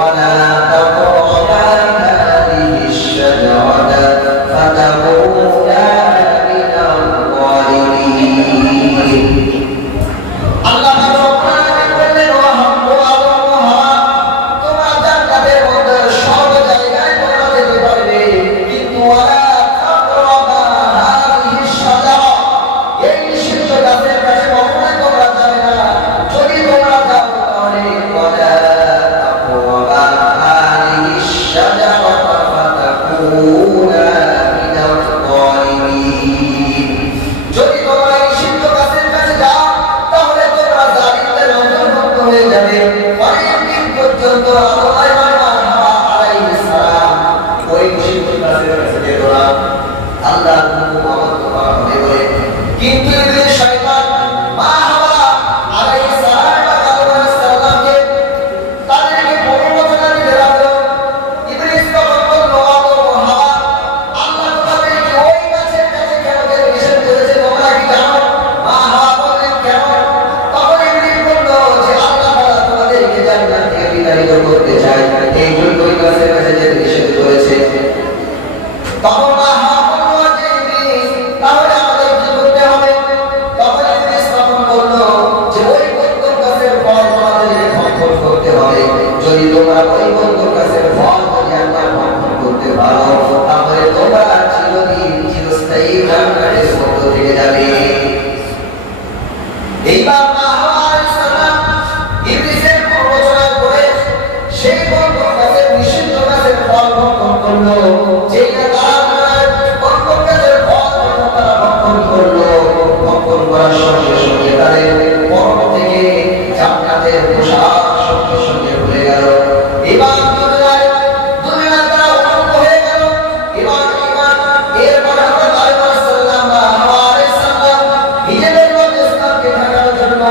ولا تقربا هذه الشجرة فتكونا من الظالمين আল্লাহ কোরআনে বললেন তোমরা জান্নাতের মধ্যে সব জায়গায় তোমরা যেতে পারবে কিন্তু ওয়ালা তাকরাবা হাযিহি শাজারা এই নিষিদ্ধ গাছের কাছে কখনোই তোমরা যাবে না যদি তোমরা যাও তাহলে ওয়ালা তাকরাবা হাযিহি শাজারা ফাতাকুনা মিনাল যালিমিন যদি তোমরা নিষিদ্ধ গাছের কাছে যাও তাহলে তোমরা জালিমদের অন্তর্ভুক্ত হয়ে যাবে অনেকদিন পর্যন্ত আলাইহিস সালাম ওই নিষিদ্ধ গাছের কাছে যেত না আল্লাহর হুকুম অমান্য করা হবে বলে কিন্তু ইবলিস শয়তান মা হাওয়া আলাইহিস সালামকে তাদেরকে প্ররোচনা দিতে লাগলো ইবলিস তখন বলল হাওয়া আল্লাহ তোমাদেরকে ওই গাছের কাছে কেন যেতে নিষেধ করেছে তোমরা কি জানো মা হাওয়া বললেন কেন তখন ইবলিস বলল যে আল্লাহ তাআলা তোমাদেরকে জান্নাত থেকে বিতাড়িত করতে চায় এই জন্য ওই গাছের কাছে যেতে নিষেধ করেছে তখন মা হাওয়া বলল যে ইবলিস তাহলে আমাদের কি করতে হবে তখন ইবলিস তখন বলল যে ওই বরকত গাছের ফল তোমাদেরকে ভক্ষণ করতে হবে যদি তোমরা ওই বরকত গাছের ফল যদি আমরা ভক্ষণ করতে পারো তাহলে তোমরা চিরদিন চিরস্থায়ী জান্নাতের মধ্যে থেকে যাবে এইবার মা হাওয়া আলাইহিস সালাম ইবলিসের প্ররোচনা করে সেই বরকত গাছের নিষিদ্ধ গাছের ফল ভক্ষণ করলো যেটা তারা বরকত গাছের ফল তারা ভক্ষণ করলো ভক্ষণ করার সঙ্গে সঙ্গে তাদের পরম থেকে জান্নাতের পোশাক সঙ্গে সঙ্গে ভরে গেল এবার দুনিয়ায় তারা উন্নত হয়ে গেল এবার এরপর হযরত আলাইহিস সালাম হাওয়া আলাইহিস সালাম নিজেদের মধ্যে ইসলামকে ঢাকার জন্য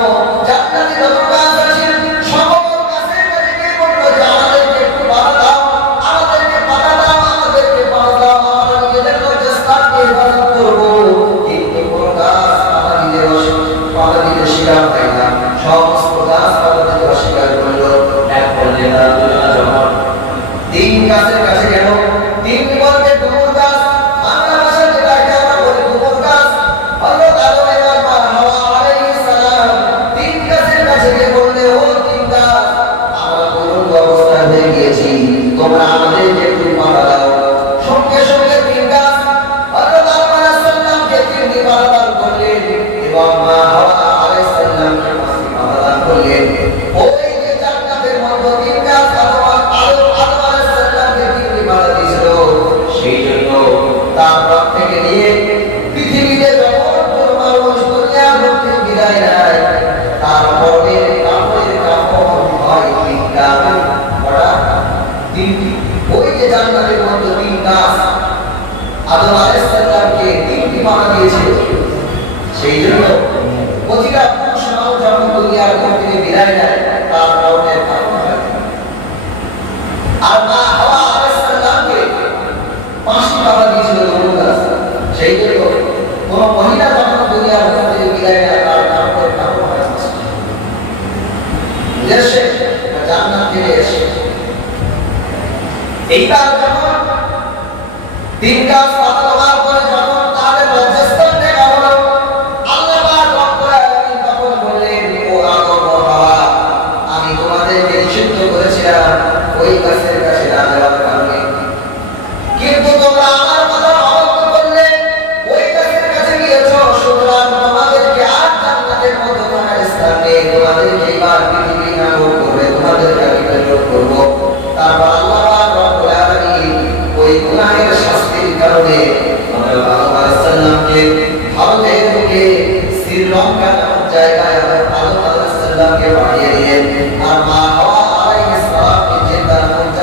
জান্নাতি যত গাছ আছে সকল গাছের কাছে গিয়ে বলল যে আমাদেরকে একটু পাতা দাও আমাদেরকে পাতা দাও আমাদেরকে পাতা দাও আমরা নিজেদের মধ্যে ইসলামকে হেফাজত করব কিন্তু কোন গাছ পাতা দিতে স্বীকার হয় না সমস্ত গাছ পাতা দিতে অস্বীকার করলো এক বললে তারা দুজনা যখন তিন গাছের কাছে গেল তিন বলতে ডুমুর গাছ বাংলা ভাষায় যেটাকে আমরা বলি ডুমুর গাছ হযরত আদম এবং হাওয়া আলাইহিস সালাম তিন গাছের কাছে গিয়ে বললে ও তিন গাছ আমরা পূর্ণ অবস্থায় হয়ে গিয়েছি তোমরা আমাদেরকে একটু পাতা দাও সঙ্গে সঙ্গে তিন গাছ হযরত আদম আলাইহিস সালামকে তিনটি পাতা দান করলেন এবং হাওয়া আলাইহিস সালামকে পাঁচটি পাতা দান করলেন ওই যে জান্নাতের মধ্যে তিন গাছ আদম আলাইহিস সালামকে তিনটি পাতা দিয়েছিল সেই জন্য তারপর থেকে নিয়ে পৃথিবীতে যখন কোন মানুষ দুনিয়ার মধ্যে বিদায় নেয় তারপরে কাপড়ের কাপড় হয় তিনটা ওরা তিনটি ওই যে জান্নাতের মধ্যে তিন গাছ আদম আলাইহিস সালামকে তিনটি পাতা দিয়েছিল সেই জন্য প্রতিটা পুরুষ মানুষ যখন দুনিয়ার মধ্যে বিদায় নেয় তার কাপড়ের কাপড় হয় আর মা হাওয়া আলাইহিস সালামকে পাঁচটি পাতা দিয়েছিল ডুমুর গাছ সেই জন্য কোন মহিলা যখন দুনিয়ার মধ্যে বিদায় নেয় তার কাপড়ের কাপড় হয় দেশে জান্নাত থেকে এসে এইবার যখন তিন গাছ পাতা দেওয়ার পরে যখন তাদের লজ্জাস্থান দেখা হলো আল্লাহ পাক রব্বুল আলামিন তখন বললেন ও আদম ও হাওয়া আমি তোমাদেরকে নিষিদ্ধ করেছিলাম ওই গাছের কাছে না যাওয়ার কারণে কিন্তু তোমরা আমার কথা অমান্য করলে ওই গাছের কাছে গিয়েছো সুতরাং তোমাদেরকে আর জান্নাতের মধ্যে থাকার স্থান নেই তোমাদেরকে এবার পৃথিবী নাগরিক করবে তোমাদেরকে আমি বের করব তারপর আল্লাহ পাক রব্বুল আলামিন ওই গুনাহের শাস্তির কারণে হযরত আদম আলাইহিস সালামকে ভারতে থেকে শ্রীলঙ্কা নামক জায়গায় আদম আলাইহিস সালামকে পাঠিয়ে দিলেন আর মা হাওয়া আলাইহিস সালামকে যে তার মধ্যে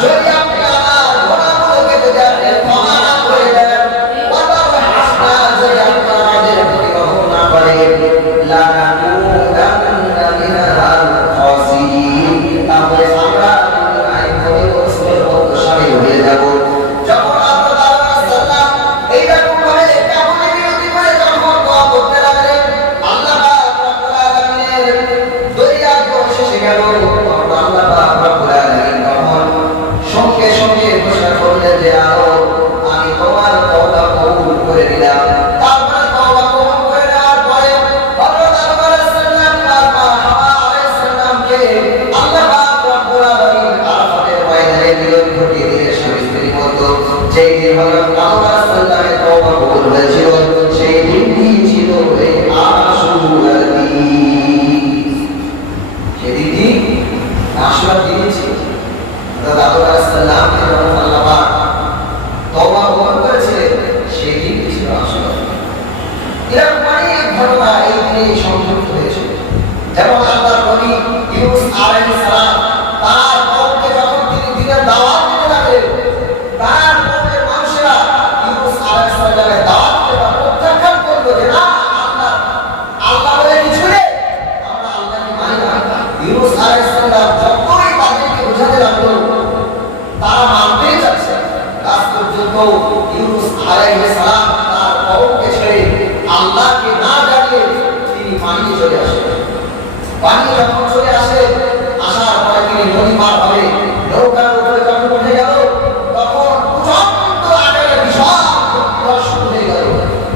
যদি আপনি আমার গুনাহগুলোকে যদি আপনি ক্ষমা না করে দেন, ওয়া তারহামনা, যদি আপনি আমাদের পরিগ্রহ না করেন, লানাকুনান্না মিনাল খাসিরিন, তাহলে আমরা দুনিয়ায় ক্ষতিগ্রস্তের মধ্যে শামিল হয়ে যাব। যখন আল্লাহ তাআলা সাল্লাম এইরকম ভাবে কেমন বিরতি করে যখন দোয়া করতে লাগলেন, আল্লাহ পাক রব্বুল আলামিনের দরিয়া শেষে গেল। তখন আল্লাহ পাক রব্বুল আলামিন তখন সঙ্গে সঙ্গে ঘোষণা করলেন যে আমি তোমার তওবা কবুল করে নিলাম। তারপরে তওবা কবুল করে নেওয়ার পরে হযরত আদম আলাইহিস সালাম আর মা হাওয়া আলাইহিস সালামকে আল্লাহ পাক রব্বুল আলামিন আরাফাতের ময়দানে মিলন ঘটিয়ে দিলেন স্বামী স্ত্রীর মধ্যে। যেই দিন হযরত আদম আলাইহিস সালামের তওবা কবুল হয়েছিল, সেই দিনটি ছিল এই আশুরার দিন। সেদিনটি আশুরার দিন ছিল। হযরত আদম আলাইহিস সালামকে যখন আল্লাহ পাক তওবা কবুল করেছিলেন, সেই দিনটি ছিল আশুরার দিন। এরকম অনেক ঘটনা এই দিনে সংঘটিত হয়েছিল। যেমন আল্লাহর নবী ইউনূস আলাইহিস সালাম তার কওমকে যখন তিনি দিনের দাওয়াত দিতে লাগলেন, তার কওমের মানুষেরা ইউনূস আলাইহিস সালামের দাওয়াত প্রত্যাখ্যান করলো যে না, আল্লাহ বলে কিছু নেই, আমরা আল্লাহকে মানি না। ইউনূস আলাইহিস সালাম যতই তাদেরকে বোঝাতে লাগলো, তারা মানতেই চাচ্ছে। লাস্ট পর্যন্ত ইউনূস আলাইহিস সালাম তার কওমকে ছেড়ে আল্লাহকে না জানিয়ে তিনি পানিয়ে চলে আসেন। পানি যখন চলে আসে, আসার পরে তিনি নদী পার হয়ে নৌকার উপরে যখন উঠে গেল, তখন প্রচন্ড আকারে বিশাল ঘূর্ণিঝড় শুরু হয়ে গেল।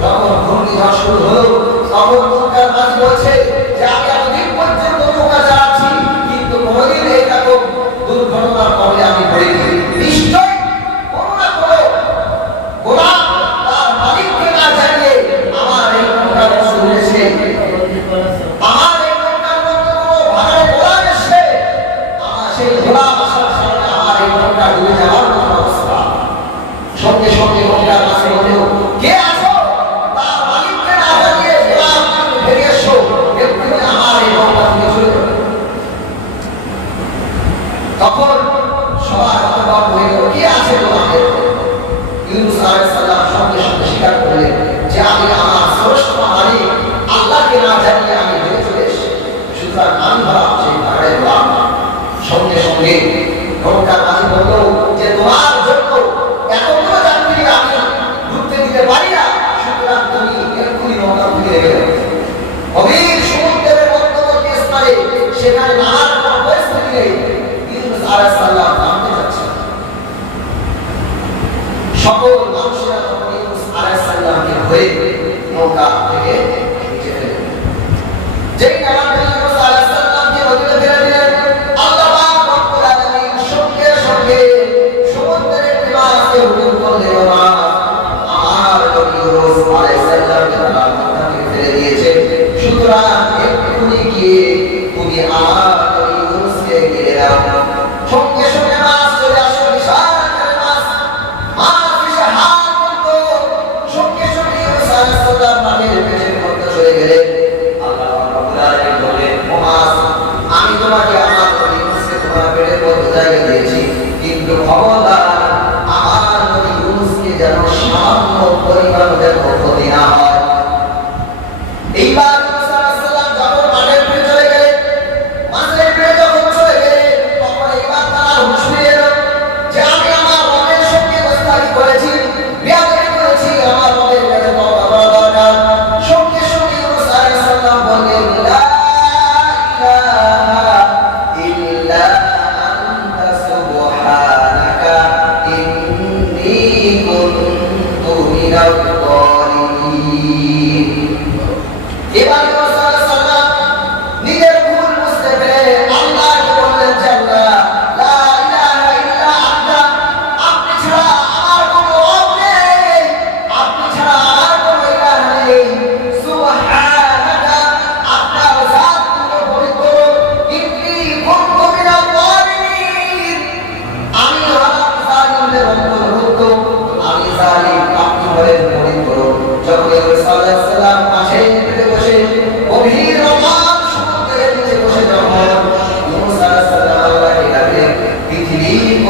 যখন ঘূর্ণিঝড় শুরু হলো, তখন নৌকার মাঝি বলছে যে আমি এতদিন পর্যন্ত নৌকা চালাচ্ছি, কিন্তু কোনোদিন এইরকম দুর্ঘটনার কবলে আমি পড়িনি। নিশ্চয় কোনো না কোনো গোলাম তার মালিককে না জানিয়ে আমার এই নৌকা নষ্ট হয়েছে, আমার এই নৌকার মধ্যে কোনো ভাড়ায় গোলাম এসে আমার সেই গোলাম আসার কারণে আমার এই নৌকা ডুবে যাওয়ার মতো অবস্থা। সঙ্গে সঙ্গে নৌকার মাঝে বলল, কে আছো? তার মালিককে না জানিয়ে গোলাম বেরিয়ে এসো, এক্ষুনি আমার এই নৌকা থেকে চলে যাবে। তখন সবাই হতবাক হয়ে গেল, কে আছে গোলামের? ইউনূস আলাইহিস সালাম সঙ্গে সঙ্গে স্বীকার করলেন যে আমি আমার স্রষ্টা মালিক আল্লাহকে না জানিয়ে আমি বেরিয়ে চলে এসেছি, সুতরাং আমি হলাম সেই পাহাড়ের গোলাম। সঙ্গে সঙ্গে নৌকার মাঝি বলল যে তোমার জন্য এতগুলো যাত্রী আমি ঢুকতে দিতে পারি না, সুতরাং তুমি এক্ষুনি নৌকা থেকে রেখে দাও। গভীর সমুদ্রের মধ্যবর্তী স্থানে, সেখানে নানার কোনো পরিস্থিতি নেই। ইউনূস আলাইহিস সালাম নামতে যাচ্ছেন। সকল মানুষেরা তখন ইউনূস আলাইহিস সালামকে হয়ে নৌকা থেকে নিচে ফেলে দিলেন। যেই নামাতে ইউনূস আলাইহিস সালামকে নদীতে ফেলে দিলেন, আল্লাহ পাক রব্বুল আলামিন সঙ্গে সঙ্গে সমুদ্রের একটি মাছকে হুকুম করলেন, আমার নবী ইউনূস আলাইহিস সালামকে তারা নৌকা থেকে ফেলে দিয়েছে, সুতরাং এক্ষুনি গিয়ে তুমি আমার নবী ইউনূসকে নিয়ে নাও। সঙ্গে সঙ্গে মাছ চলে আসলো, বিশাল আকারের মাছ। মাছ এসে হাত তুললো, সঙ্গে সঙ্গে ইউনূস আলাইহিস সালাম মাটির পেটের মধ্যে চলে গেলেন। আল্লাহ রাব্বুল আলামিন বললেন, ও মাছ, আমি তোমাকে আমার নবী ইউনূসকে তোমার পেটের মধ্যে জায়গা দিয়েছি, কিন্তু খবরদার আমার নবী ইউনূসকে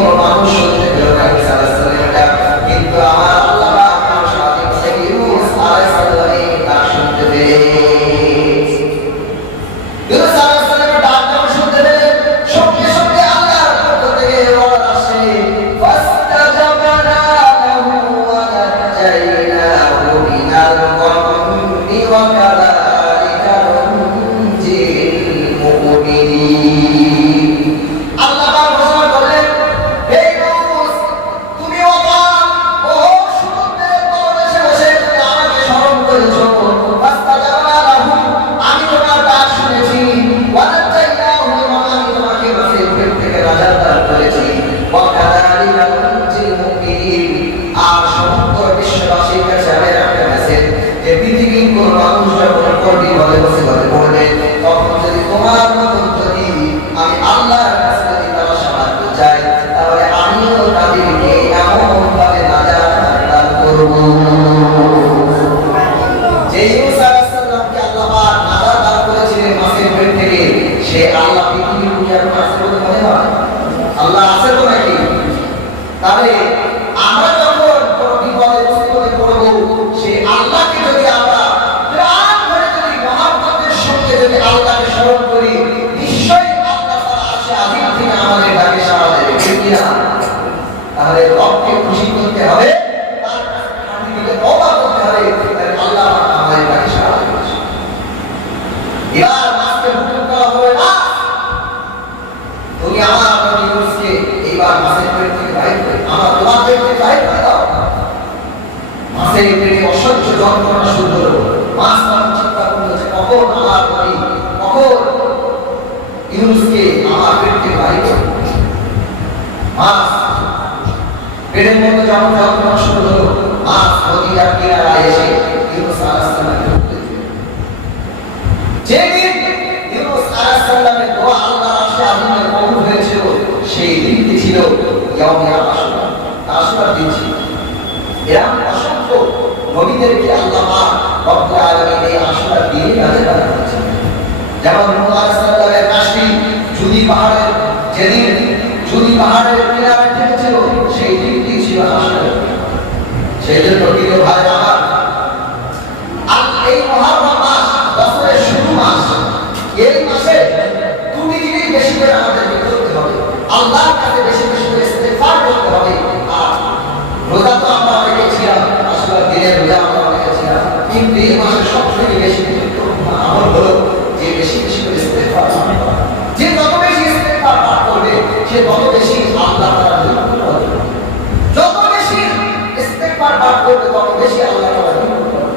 কোনো মানুষ শুনতে পেল না ঈসা আলাইহিস সালাম, কিন্তু আমার আল্লাহ পাক সাথে থেকে ইউনূস আলাইহিস সালামের ডাক শুনতে পেয়েছে। ইউনূস আলাইহিস সালামের ডাক যখন শুনতে পেলেন, সঙ্গে সঙ্গে আল্লাহর পক্ষ থেকে অর্ডার আসে, ফাস্তাজাবনা লাহু ওয়া নাজাইনাহু মিনাল গাম্মি ওয়া কাযালিকা নুনজিল মুমিনিন। আল্লাহ পাক ঘোষণা করলেন, হে ইউনূস, তুমি বহু সমুদ্রের তলদেশে বসে তুমি আমাকে স্মরণ করেছো, ফাস্তাজাবনা লাহু, আমি তোমার ডাক শুনেছি, ওয়া নাজাইনাহু, আমি তোমাকে মাছের পেট থেকে নাজাত দান করেছি, ওয়া কাযালিকা নুনজিল মুমিনিন। আর সমগ্র বিশ্ববাসীর কাছে আমি একটা মেসেজ, যে পৃথিবীর কোন মানুষ যখন কোটি বলে মুসিবতে পড়বে, তখন যদি তোমার মতন যদি আমি আল্লাহর কাছে যদি তারা সাহায্য চাই, তাহলে আমিও তাদেরকে এমন ভাবে নাজাত দান করব। যে ইউনূস আলাইহিস সালামকে আল্লাহ পাক নাজাত দান করেছিলেন মাছের পেট থেকে, সে আল্লাহ পৃথিবীর বুকে আর আছে বলে মনে হয়? আল্লাহ আছে তো নাকি? তাহলে আমরা যখন কোনো বিপদে মুসিবতে পড়ব, সেই আল্লাহকে যদি আমরা প্রাণ ভরে যদি মহব্বতের সঙ্গে যদি আল্লাহকে স্মরণ করি, নিশ্চয়ই আল্লাহ তাআলা আরশে আজিম থেকে আমাদের ডাকে সাড়া দেবে, ঠিক কি না? তাহলে রবকে খুশি করতে হবে, তার কাছে খাঁটি দিলে তওবা করতে হবে, তাহলে আল্লাহ আমাদের ডাকে সাড়া দেবে। এবার মাছকে হুকুম করা হবে, না তুমি আমার নবী ইউনূসকে এইবার মাছের পেট থেকে বাইর করে তোমার পেট থেকে বাইর করে দাও। মাছের পেটে অসহ্য যন্ত্রণা শুরু হলো। মাছ তখন চিন্তা করলো যে কখন আমার নবী, কখন ইউনূসকে আমার পেট থেকে বাইর করে। মাছ পেটের মধ্যে যখন যন্ত্রণা শুরু হলো, মাছ নদীর কিনারায় এসে ইউনূস আলাইহিস সালামকে উঠতে দিল। যেদিন ইউনূস আলাইহিস সালামের দোয়া আল্লাহর আরশে আজিমের কবুল হয়েছিল, সেই দিনটি ছিল ইয়াউমে আশুরা, আশুরার দিন ছিল। এরকম অসংখ্য নবীদেরকে আল্লাহ পাক রব্বুল আলামিন এই আশুরার দিনে নাজিল করেছেন। যেমন নূহ আলাইহিস সালামের কাশফি জুদি পাহাড়ের, যেদিন জুদি পাহাড়ের কিনারে থেকেছিল, সেই দিনটি ছিল আশুরা। সেই জন্য প্রিয় ভাই আমার, এই মুহররম মাস বছরের শুরু মাস, এই মাসে দুটি জিনিস বেশি করে আমাদের করতে হবে। আল্লাহর কাছে বেশি বেশি করে ইস্তেগফার করতে হবে। আর রোজা তো আমরা অনেকে ছিলাম, আসলে দিনের রোজা আমরা অনেকে ছিলাম, কিন্তু এই মাসে সবথেকে বেশি আমল হলো যে বেশি বেশি করে ইস্তেগফার করা। যে যত বেশি ইস্তেগফার পাঠ করবে, সে তত বেশি আল্লাহ তাআলা নিকট হবে। যত বেশি ইস্তেগফার পাঠ করবে, তত বেশি আল্লাহ তাআলা নিকট হবে।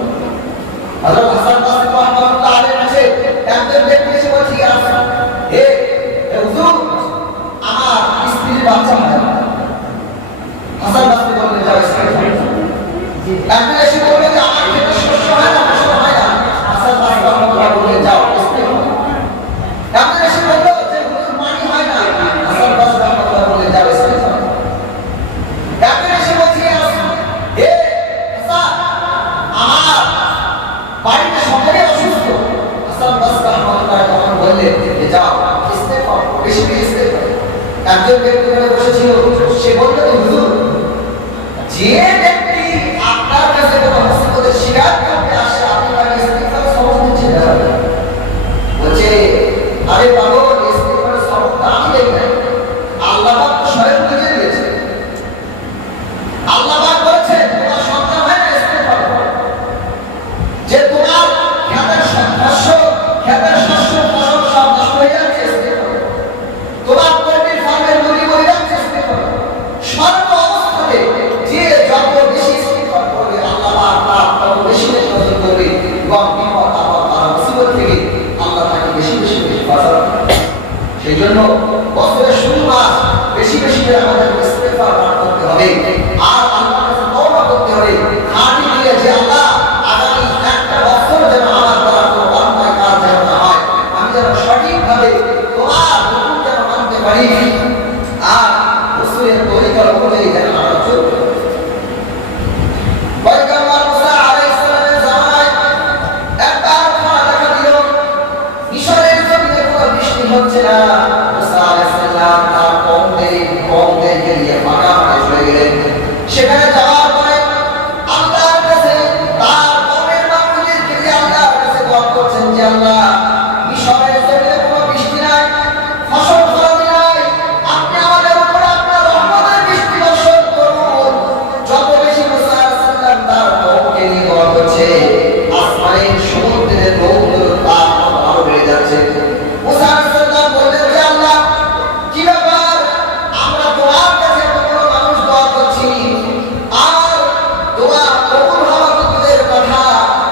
হযরত হাসান বাসরী রাহমাতুল্লাহ আলাইহির কাছে একজন ব্যক্তি এসে বলছে, হে হুজুর, আমার স্ত্রীর বাচ্চা হয় না। হাসান বাসরী বললেন, যাও ইস্তেগফার করো। একজন এসে বললেন যে আমার খেতে শস্য হয় না, ফসল হয় না। হাসান বাসরী রাহমাতুল্লাহ বললেন, যাও ইস্তেগফার করো। একজন এসে বলল যে হুজুর পানি হয় না। হাসান বাসরী রাহমাতুল্লাহ বললেন, যাও ইস্তেগফার করো। একজন এসে বলছে, হে হাসান, আমার বাড়িতে সকলে অসুস্থ। হাসান বাসরী রাহমাতুল্লাহ তখন বললেন যে যাও ইস্তেগফার করো, বেশি বেশি ইস্তেগফার করো। একজন ব্যক্তি ওখানে বসেছিল, সে বলল, হুজুর, যে ব্যক্তি আপনার কাছে কোনো মুসিবতের শিকার করতে আসে, আপনি তাকে ইস্তেগফারের সবক দিচ্ছেন না? বলছে, আরে পাগল, ইস্তেগফারের সবক তো আমি দেই নাই, আল্লাহ পাক তো স্বয়ং নিজে দিয়েছে। আল্লাহ পাক বলেছেন, তোমার সন্তান হয় না, ইস্তেগফার করো। যে তোমার খেতের শস্য ফসল সব নষ্ট হয়ে যাচ্ছে, ইস্তেগফার করো। তোমার পোল্ট্রি ফার্মের মুরগি মরে যাচ্ছে, ইস্তেগফার করো। সর্ব অবস্থাতে যে যত বেশি ইস্তেগফার করবে, আল্লাহ পাক তত বেশি বেশি নজর করবে, এবং বিপদ আপদ আর মুসিবত থেকে আল্লাহ তাকে বেশি বেশি হেফাজত করবে। সেই জন্য বছরের শুরু মাস বেশি বেশি করে আমাদের ইস্তেগফার পাঠ করতে হবে, আর আল্লাহর কাছে তওবা করতে হবে, খাঁটি দিয়ে, যে আল্লাহ আগামী একটা বছর যেন আমার দ্বারা কোনো অন্যায় কাজ যেন না হয়, আমি যেন সঠিকভাবে তোমার হুকুম যেন মানতে পারি, আর রাসূলের তরিকা অনুযায়ী যেন আমরা চলতে পারি। পয়গম্বর মুসা আলাইহিস সালামের জামানায় একবার খরা দেখা দিল, মিশরের জমিনে কোনো বৃষ্টি হচ্ছে না। মুসা আলাইহিস সালাম তার কওমদের কওমদেরকে নিয়ে ফাঁকা মাঠে চলে গেলেন। সেখানে যাওয়ার পরে আল্লাহর কাছে তার কওমের মানুষদেরকে নিয়ে আল্লাহর কাছে দোয়া করছেন যে আল্লাহ, মিশরের জমিনে কোনো বৃষ্টি নাই, ফসল ফলাদি নাই, আপনি আমাদের উপর আপনার রহমতের বৃষ্টি বর্ষণ করুন। যত বেশি মুসা আলাইহিস সালাম তার কওমকে নিয়ে দোয়া করছে, আসমানের সমুদ্রের রৌদ্র তাপ আরো বেড়ে যাচ্ছে। মুসা আলাইহিস সালাম বললেন যে আল্লাহ, কি ব্যাপার, আমরা তোমার কাছে কোনো মানুষ দোয়া করছি আর দোয়া কবুল হওয়ার দূরের কথা,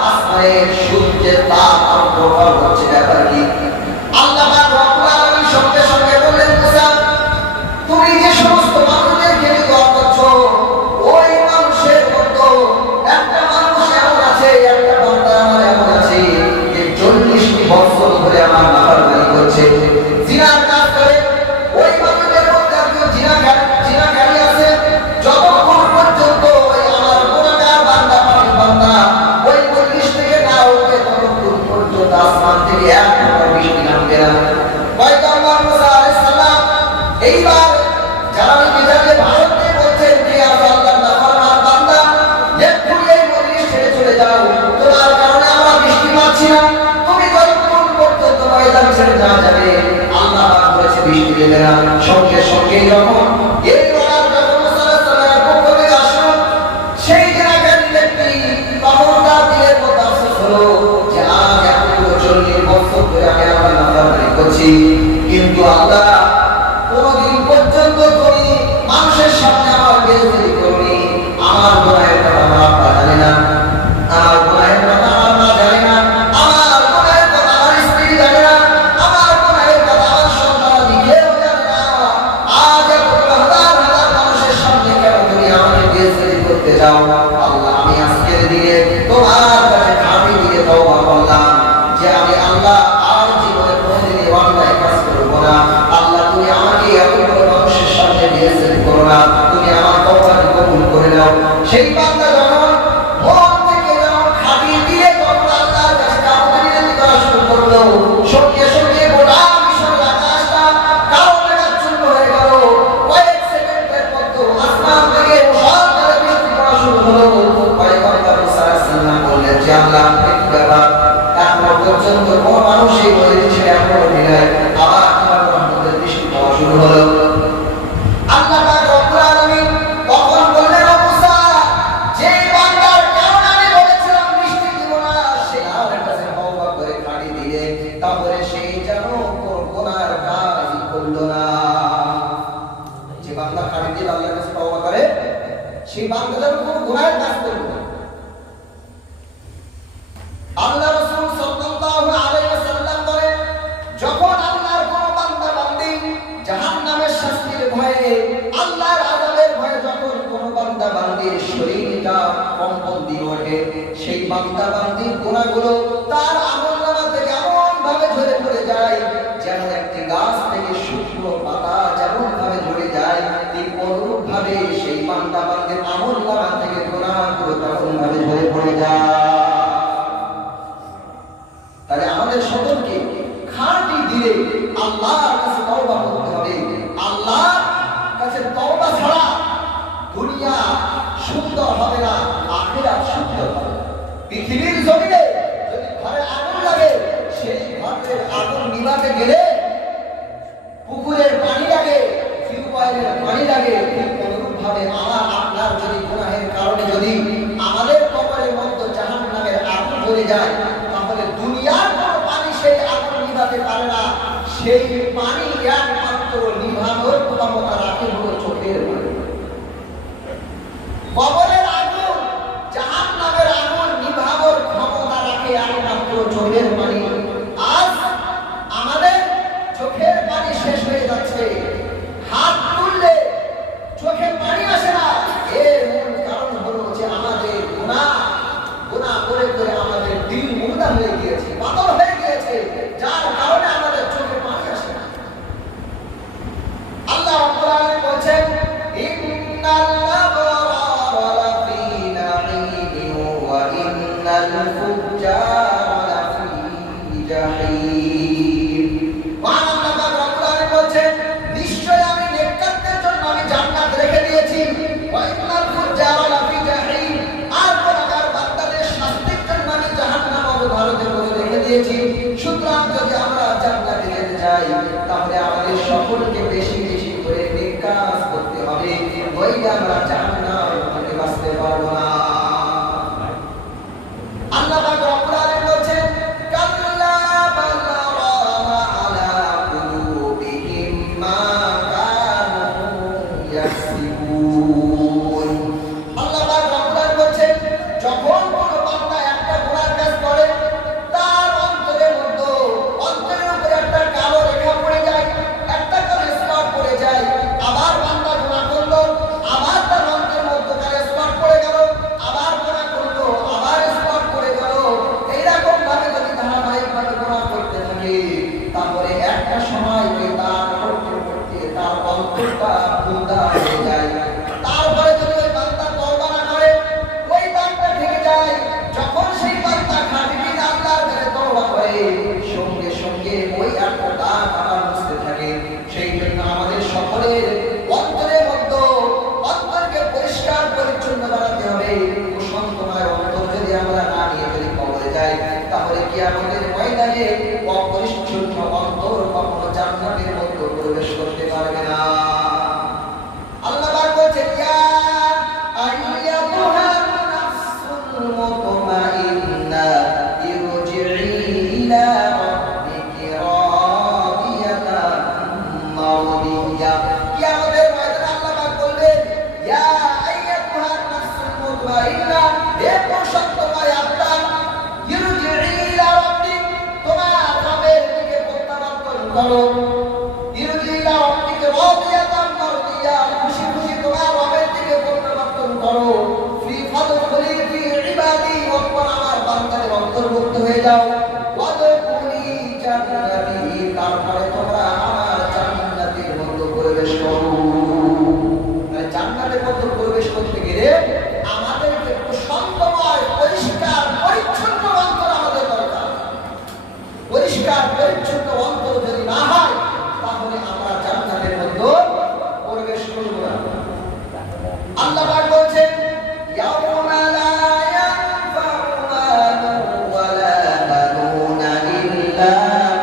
আসমানের সূর্যের তাপ আরো প্রবল হচ্ছে, ব্যাপার কি? আল্লাহ পাক রব্বুল আলামিন সঙ্গে সঙ্গে বললেন, মুসা, তুমি যে সমস্ত মানুষদেরকে দোয়া করছো, ওই মানুষের মতো একটা মানুষ এমন আছে, একটা বান্দা আমার এমন আছে যে 40টি বছর ধরে আমার নাফরমানি করছে, জিনার কাজ করে। ওই মানুষের মধ্যে একজন জিনাকারী আছে, যতক্ষণ পর্যন্ত ওই আমার গুনাহগার বান্দা ওই 40 থেকে না উঠে ততক্ষণ পর্যন্ত আসমান থেকে এক ফোঁটা বৃষ্টি নামবে না। পয়গম্বর মুসা আলাইহিস সালাম এইবার জানালি বিজারে ভাষণ দিয়ে বলছেন যে আল্লাহর নাফরমান বান্দা, এক্ষুনি এই মজলিস ছেড়ে চলে যাও, তোমার কারণে আমরা বৃষ্টি পাচ্ছি না, তুমি যতক্ষণ পর্যন্ত ময়দান ছেড়ে যাওয়া যাবে আল্লাহ পাক বলেছে বৃষ্টি দেবে না। সঙ্গে সঙ্গে যখন এই ওয়াজ যখন মুসা আলাইহিস সালামের পক্ষ থেকে আসলো, সেই জায়গায় ব্যক্তি তখন তার দিলের মধ্যে আফসোস হলো যে আজ এত 40 বছর ধরে আমি আল্লাহর নাফরমানি করছি, কিন্তু আল্লাহ কোনদিন পর্যন্ত তুমি মানুষের সামনে আমার বেইজ্জতি করনি। আমার গুনাহের কথা আমার আব্বা জানে না, আমার গুনাহের কথা আমার মা জানে না, আমার গুনাহের কথা আমার স্ত্রী জানে না, আমার গুনাহের কথা আমার সন্তান নিজেও জানে না। আজ এত হাজার হাজার মানুষের সামনে কেন তুমি আমাকে বেইজ্জতি করতে চাও? আল্লাহ, আমি আজকের দিনে তোমার কাছে খাঁটি দিয়ে তওবা করলাম যে আমি আল্লাহ আর জীবনে কোনোদিনই অন্যায় কাজ করব না। আল্লাহ, তুমি আমাকে এতগুলো মানুষের সামনে বেইজ্জতি করো না, তুমি আমার তওবাকে কবুল করে নাও। সেই বান্দা যখন মন থেকে যখন খাঁটি দিয়ে যখন আল্লাহর কাছে কামনা করা শুরু করলো, সঙ্গে সঙ্গে গোটা মিশরের আকাশটা কালো মেঘাচ্ছন্ন হয়ে গেল। কয়েক সেকেন্ডের মধ্যে আসমান থেকে মুষলধারে বৃষ্টি পড়া শুরু হলো। পয়গম্বর মুসা আলাইহিস সালাম বললেন যে আল্লাহ, কি ব্যাপার, এখনো পর্যন্ত কোনো মানুষ এই মজলিস ছেড়ে এখনো বেরোয়, আবার তোমার রহমতের বৃষ্টি পড়া শুরু হলো। আল্লাহ পাক রব্বুল আলামিন তখন বললেন, ও মুসা, যে বান্দার কারণে আমি বলেছিলাম বৃষ্টি দিব না, সে আমার কাছে তওবা করে খাঁটি দিলে, তাহলে সেই যেন কোন গুনার কাজ করলো না। যে বান্দা খাঁটি দিয়ে আল্লাহর কাছে তওবা করে, সেই বান্দা যেন কোন গুনার কাজ করলো না। আল্লাহ রাসূল সাল্লাল্লাহু আলাইহি ওয়াসাল্লাম বলেন, যখন আল্লাহর কোন বান্দা বান্দি জাহান্নামের শাস্তির ভয়ে, আল্লাহর আযাবের ভয়ে যখন কোন বান্দা বান্দির শরীরটা কম্পন দিয়ে ওঠে, সেই বান্দা বান্দির গুনাহগুলো তার আমলনামা থেকে এমন ভাবে ঝরে পড়ে যায়, যেন একটি গাছ থেকে শুকনো পাতা যেমন ভাবে ঝরে যায়, ঠিক অনুরূপ ভাবে সেই বান্দা বান্দির আমলনামা থেকে গুনাহগুলো তেমন ভাবে ঝরে পড়ে যায়। তাহলে আমাদের সকলকে খাঁটি দিলে আল্লাহর কাছে তওবা করতে হবে। আল্লাহর কাছে তওবা ছাড়া দুনিয়া সুন্দর হবে না, আখিরাত সুন্দর হবে। পৃথিবীর জমিনে যদি ঘরে আগুন লাগে, সেই ঘরের আগুন নিভাতে গেলে পুকুরের পানি লাগে, টিউবওয়েলের পানি লাগে, ঠিক অনুরূপ ভাবে আমার আপনার যদি গুনাহের কারণে যদি আমাদের কবরের মধ্যে জাহান্নামের আগুন জ্বলে যায়, তাহলে দুনিয়ার কোনো পানি সেই আগুন নিভাতে পারে না। সেই পানি একমাত্র নিভানোর ক্ষমতা রাখে হলো চোখের পানি। কবরের আগুন, জাহান্নামের আগুন নিভানোর ক্ষমতা রাখে একমাত্র চোখের পানি। আজ আমাদের চোখের পানি শেষ হয়ে যাচ্ছে, হাত তুললে চোখে পানি আসে না। এর মূল কারণ হলো যে আমাদের গুনাহ করে করে আমাদের দিল দিয়েছি। সুতরাং যদি আমরা জান্নাতে যেতে চাই তাহলে আমাদের সকলকে বেশি বেশি করে নেক কাজ করতে হবে, নইলে আমরা জাহান্নাম থেকে বাঁচতে পারবো না। আল্লাহ পাক রব্বুল আলামিন বলেন, কাল্লা বাল রানা আলা কুলুবিহিম মা কানু ইয়াকসিবুন। আল্লাহ পাক রব্বুল আলামিন বলেন, যখন কোনো বান্দা একটা গুনাহ কাজ করে তার অন্তরের উপরে একটা কালো রেখা পড়ে যায়, একটা কালো স্পট পড়ে যায়। আবার বান্দা গুনাহ করলো, আবার তার অন্তরের মধ্যে কালো স্পট পড়ে গেল, আবার গুনাহ করলো, আবার স্পট পড়ে গেল। এইরকম ভাবে যদি ধারাবাহিকভাবে গুনাহ করতে থাকে তারপরে একটা সময় ওই দাগ করতে করতে তার অন্তরটা বুদা হয়ে যায়। তারপরে যদি ওই বান্দা তওবা না করে ওই দাগটা থেকে যায়। যখন সেই বান্দা খাঁটিবিন আল্লাহর কাছে তওবা করে সঙ্গে সঙ্গে ওই একটা দাগ আবার মুছতে থাকে। সেই জন্য আমাদের সকলের অন্তরকে পরিষ্কার পরিচ্ছন্ন বানাতে হবে। কুসংস্কার অন্তর যদি আমরা না নিয়ে যদি কবরে যাই তাহলে কিয়ামতের ময়দানে অপরিচ্ছন্ন অন্তর কখনো জান্নাতের মধ্যে প্রবেশ করতে পারবে না। আল্লাহ পাক বলেন, ইয়া আইয়াতুহান নাফসুল মুতমাইন্না ইরজিই ইলা রাব্বিকি রাদিয়াতান মারদিয়া। কিয়ামতের ময়দানে আল্লাহ পাক বলবেন, ইয়া আইয়াতুহান নাফসুল মুতমাইন্না, হে প্রশান্তময় আত্মা, ইরজিই ইলা রাব্বিক, তোমার রবের দিকে প্রত্যাবর্তন করো। ইরজিই ইলা রাব্বিকি রাদিয়াতান মারদিয়া, খুশি খুশি তোমার রবের দিকে প্রত্যাবর্তন করো। ফি ফাদখুলি ফি ইবাদি, অর্পণ আমার বান্দাদের অন্তর্ভুক্ত হয়ে যাও। ওয়াদখুলি জান্নাতি, তারপরে তোমরা আমার জান্নাতের মধ্যে প্রবেশ করো। মানে জান্নাতের মধ্যে প্রবেশ করতে গেলে আমাদেরকে প্রশান্তময় পরিষ্কার পরিচ্ছন্ন অন্তর আমাদের দরকার। পরিষ্কার পরিচ্ছন্ন অন্তর যদি না হয় তাহলে আমরা জান্নাতের মধ্যে প্রবেশ করব না। আল্লাহ পাক বলেন, ইয়াউমা লা ইয়ানফাউ মালুন ওয়ালা বানুনা ইল্লা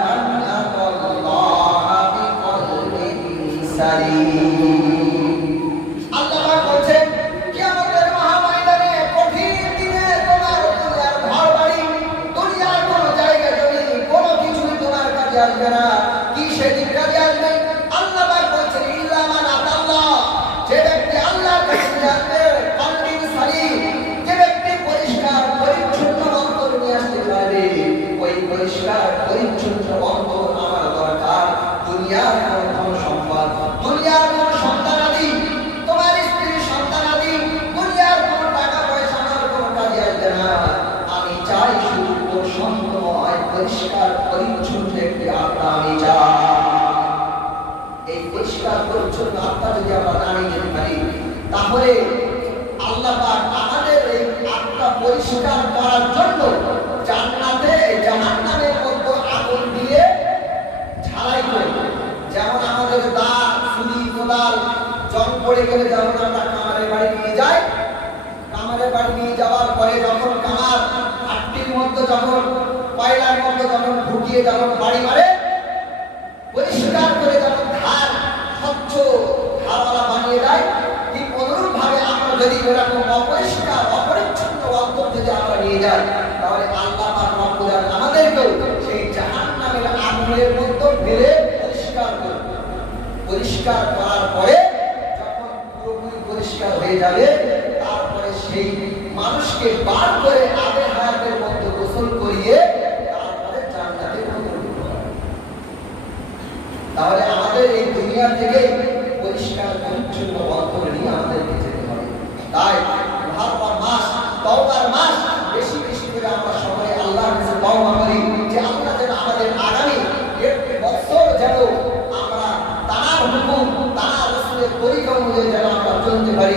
মান আতাল্লাহা বিকলবিন সালিম। আল্লাহ পাক বলেন, কিয়ামতের মহাময়দানে কঠিন দিনে তোমার দুনিয়ার ঘরবাড়ি, দুনিয়ার কোনো জায়গা জমি কোনো কিছুই তোমার কাজে আসবে না। কি সেদিন কাজে আসবে? আল্লাহ পাক বলেন, ইল্লা মান আতাল্লাহ, যে ব্যক্তি আল্লাহর কাছে যাবে, কলবিন সালিম, যে ব্যক্তি পরিষ্কার পরিচ্ছন্ন অন্তর নিয়ে আসতে পারবে। ওই পরিষ্কার পরিচ্ছন্ন অন্তর আমার দরকার। দুনিয়ার কোনো ধন সম্পদ, দুনিয়ার কোনো সন্তানাদি, তোমার স্ত্রীর সন্তানাদি, দুনিয়ার কোনো টাকা পয়সা আমার কোনো কাজে আসবে না। আমি চাই শুধু প্রশান্তময় পরিষ্কার পরিচ্ছন্ন একটি আত্মা আমি চাই। এই পরিষ্কার পরিচ্ছন্ন আত্মা যদি আমরা না নিতে পারি তাহলে আল্লাহ পাক আমাদের এই আত্মা পরিষ্কার করার জন্য জান্নাতে জাহান্নামের মধ্যে আগুন দিয়ে ঝালাই করবে। যেমন আমাদের দাঁত, ছুরি, কোদাল জং পড়ে গেলে যেমন আমরা কামারের বাড়ি নিয়ে যাই, কামারের বাড়ি নিয়ে যাওয়ার পরে যখন কামার হাট্টির মধ্যে যখন কয়লার মধ্যে যখন ঢুকিয়ে যখন বাড়ি মারে পরিষ্কার করে যখন ধার স্বচ্ছ ধারওয়ালা বানিয়ে দেয়, ঠিক অনুরূপ ভাবে আমরা যদি এরকম অপরিষ্কার অপরিচ্ছন্ন অন্তর যদি আমরা নিয়ে যাই তাহলে আল্লাহ পাক রব্বুল আলামিন আমাদেরকেও সেই জাহান্নামের আগুনের মধ্যে ফেলে পরিষ্কার করবে। পরিষ্কার করার পরে যখন পুরোপুরি পরিষ্কার হয়ে যাবে তারপরে সেই মানুষকে বার করে আবে হায়াতের মধ্যে গোসল করিয়ে তারপরে জান্নাতে প্রবেশ করাবে। তাহলে আমাদের এই দুনিয়া থেকে পরিষ্কার পরিচ্ছন্ন অন্তর নিয়ে আমাদেরকে যেতে হবে। তাই ভারবার মাস, তওবার মাস, বেশি বেশি করে আমরা সবাই আল্লাহর কাছে তওবা করি যে আল্লাহ যেন আমাদের আগামী 1 বছর যেন আমরা তার হুকুম, তার রাসূলের তরিকা অনুযায়ী যেন আমরা চলতে পারি।